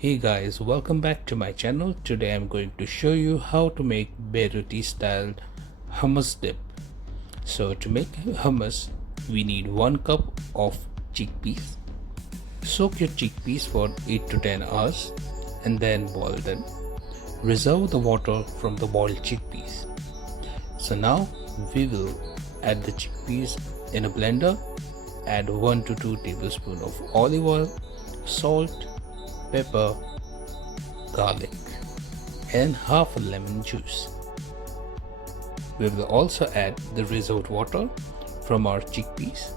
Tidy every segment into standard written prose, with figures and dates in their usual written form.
Hey guys, welcome back to my channel. Today I'm going to show you how to make Beiruti style hummus dip. So to make hummus, we need 1 cup of chickpeas. Soak your chickpeas for 8 to 10 hours and then boil them. Reserve the water from the boiled chickpeas. So now we will add the chickpeas in a blender. Add 1 to 2 tablespoons of olive oil, salt, pepper, garlic, and half a lemon juice. We will also add the reserved water from our chickpeas.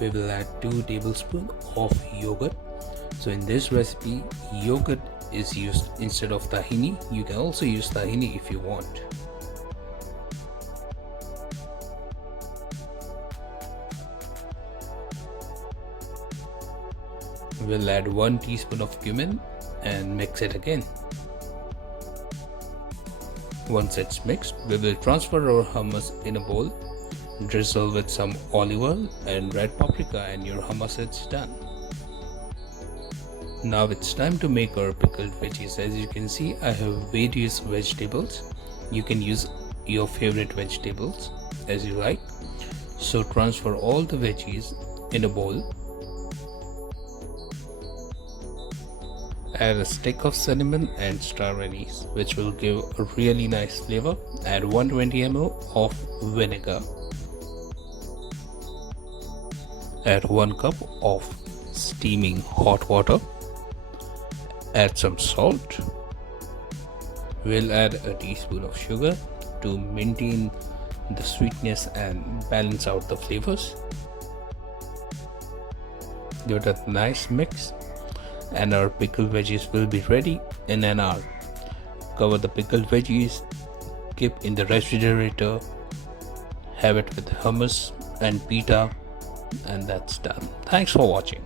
We will add 2 tablespoons of yogurt. So in this recipe, yogurt is used instead of tahini. You can also use tahini if you want. We'll add 1 teaspoon of cumin and mix it again. Once it's mixed, we will transfer our hummus in a bowl, drizzle with some olive oil and red paprika, and your hummus is done. Now it's time to make our pickled veggies. As you can see, I have various vegetables. You can use your favorite vegetables as you like. So transfer all the veggies in a bowl. Add a stick of cinnamon and star anise, which will give a really nice flavor. Add 120 ml of vinegar. Add 1 cup of steaming hot water. Add some salt. We'll add a teaspoon of sugar to maintain the sweetness and balance out the flavors. Give it a nice mix, and our pickled veggies will be ready in an hour. Cover the pickled veggies, keep in the refrigerator, have it with hummus and pita, and that's done. Thanks for watching.